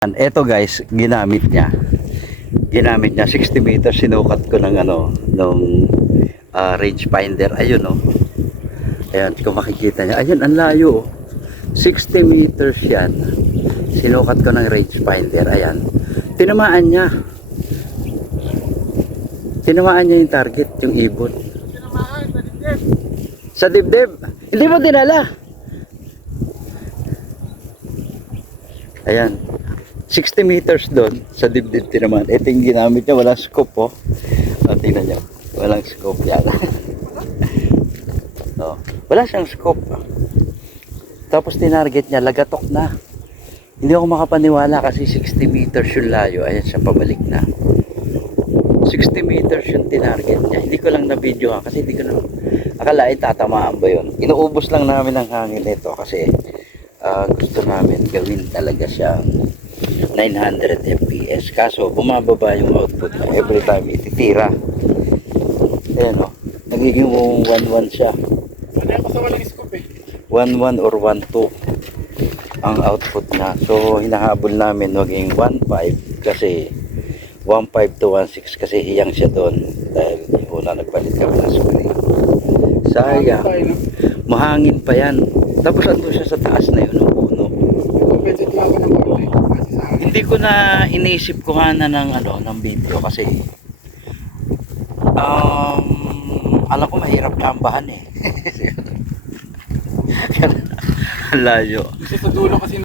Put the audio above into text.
Eto guys, ginamit niya 60 meters. Sinukat ko ng range finder. Ayun oh. Ayan, kung makikita niya, ayun, ang layo oh. 60 meters yan. Sinukat ko ng range finder. Ayan, tinamaan niya yung target, yung ibon sa dibdib. Hindi mo dinala. Ayan, 60 meters doon sa dibdib tinamaan. Ito yung ginamit niya, walang scope oh. Tingnan niyo, walang scope yan. Oh, wala siyang scope. Tapos tinarget niya, lagatok na. Hindi ako makapaniwala kasi 60 meters yung layo. Ayan siya, pabalik na. 60 meters yung tinarget niya. Hindi ko lang na-video kasi hindi ko na akalain tatamaan ba yun. Inuubos lang namin ang hangin nito kasi gusto namin gawin talaga siyang 900 fps. Kaso bumababa yung output niya every time ititira. Ayan o, nagiging 1-1 siya. Ano yung kasama ng scoop eh? 1-1 or 1-2 ang output na. So hinahabol namin maging 1-5 kasi 1.5 to 1.6 kasi hiyang siya doon dahil una nagpalit kami ng screen. Sayang, mahangin pa yan. Tapos ando siya sa taas na yun ng puno. Hindi ko na inisip ko nga na ng video kasi alam ko mahirap tambahan eh. Ang layo. Kasi sa dulo kasi